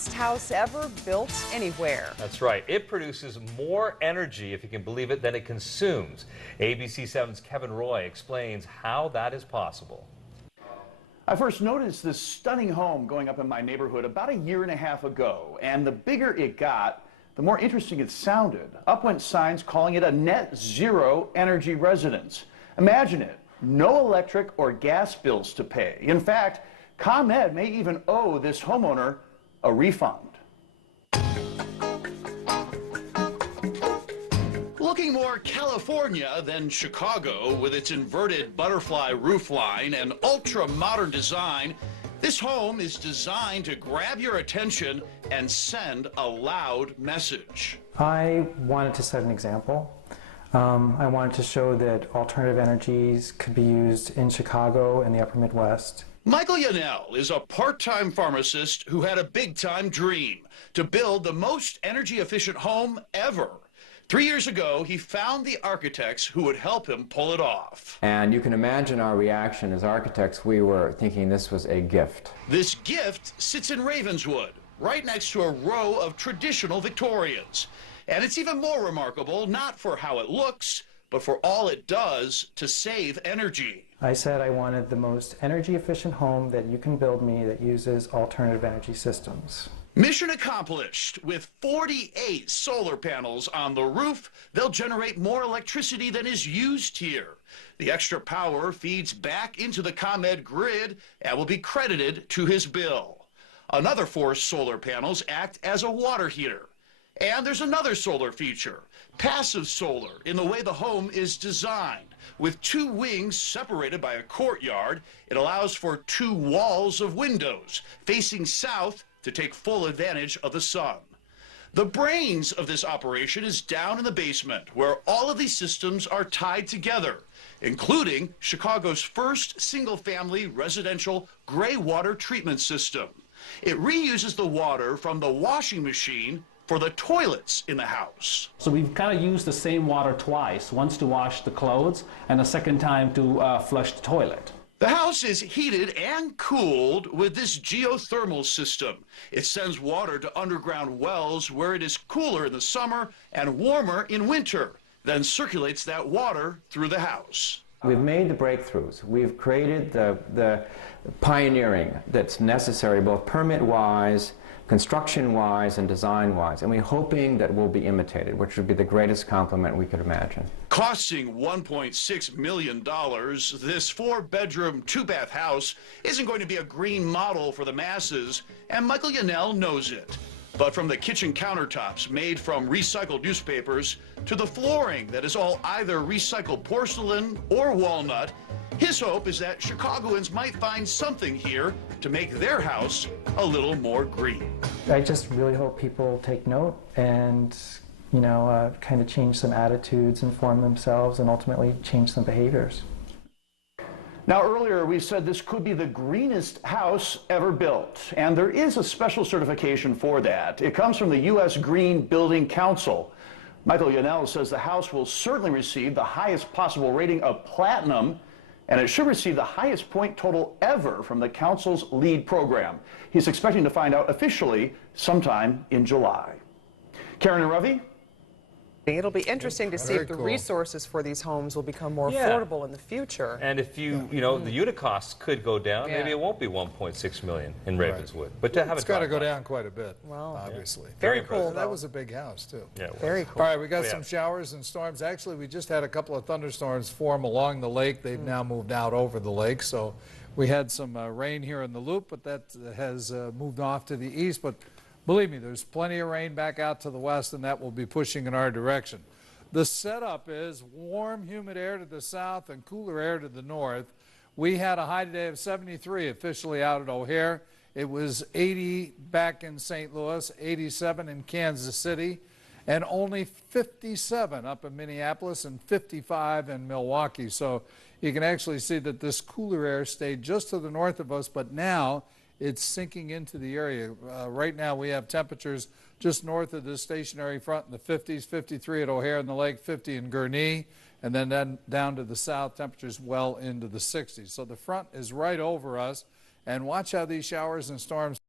greenest house ever built anywhere. That's right. It produces more energy, if you can believe it, than it consumes. ABC7's Kevin Roy explains how that is possible. I first noticed this stunning home going up in my neighborhood about a year and a half ago, and the bigger it got, the more interesting it sounded. Up went signs calling it a net zero energy residence. Imagine it, no electric or gas bills to pay. In fact, ComEd may even owe this homeowner a refund. Looking more California than Chicago, with its inverted butterfly roofline and ultra-modern design, this home is designed to grab your attention and send a loud message. I wanted to set an example. I wanted to show that alternative energies could be used in Chicago and the upper Midwest. Michael Yanell is a part-time pharmacist who had a big-time dream to build the most energy-efficient home ever. 3 years ago, he found the architects who would help him pull it off. And you can imagine our reaction as architects. We were thinking this was a gift. This gift sits in Ravenswood, right next to a row of traditional Victorians. And it's even more remarkable, not for how it looks, but for all it does to save energy. I said I wanted the most energy efficient home that you can build me that uses alternative energy systems. Mission accomplished. With 48 solar panels on the roof, they'll generate more electricity than is used here. The extra power feeds back into the ComEd grid and will be credited to his bill. Another 4 solar panels act as a water heater. And there's another solar feature, passive solar, in the way the home is designed. With 2 wings separated by a courtyard, it allows for 2 walls of windows facing south to take full advantage of the sun. The brains of this operation is down in the basement, where all of these systems are tied together, including Chicago's first single-family residential gray water treatment system. It reuses the water from the washing machine for the toilets in the house. So we've kind of used the same water twice, once to wash the clothes and a second time to flush the toilet. The house is heated and cooled with this geothermal system. It sends water to underground wells where it is cooler in the summer and warmer in winter, then circulates that water through the house. We've made the breakthroughs. We've created the pioneering that's necessary, both permit-wise, construction-wise, and design-wise, and we're hoping that we'll be imitated, which would be the greatest compliment we could imagine. Costing $1.6 million, this 4-bedroom, 2-bath house isn't going to be a green model for the masses, and Michael Yanell knows it. But from the kitchen countertops made from recycled newspapers to the flooring that is all either recycled porcelain or walnut, his hope is that Chicagoans might find something here to make their house a little more green. I just really hope people take note and, kind of change some attitudes, inform themselves, and ultimately change some behaviors. Now, earlier we said this could be the greenest house ever built, and there is a special certification for that. It comes from the U.S. Green Building Council. Michael Yanell says the house will certainly receive the highest possible rating of platinum, and it should receive the highest point total ever from the council's LEED program. He's expecting to find out officially sometime in July. Karen and Ravi? It'll be interesting to see if the resources for these homes will become more affordable in the future. And if the unit costs could go down, maybe it won't be 1.6 million in Ravenswood. But to have it's got to go down quite a bit, obviously. Very cool. That was a big house, too. Yeah, very cool. All right, we got some showers and storms. Actually, we just had a couple of thunderstorms form along the lake. They've now moved out over the lake, so we had some rain here in the loop, but that has moved off to the east. But believe me, there's plenty of rain back out to the west, and that will be pushing in our direction. The setup is warm, humid air to the south and cooler air to the north. We had a high today of 73 officially out at O'Hare. It was 80 back in St. Louis, 87 in Kansas City, and only 57 up in Minneapolis and 55 in Milwaukee. So you can actually see that this cooler air stayed just to the north of us, but now it's sinking into the area. Right now we have temperatures just north of the stationary front in the 50s, 53 at O'Hare and the Lake, 50 in Gurnee, and then down to the south, temperatures well into the 60s. So the front is right over us, and watch how these showers and storms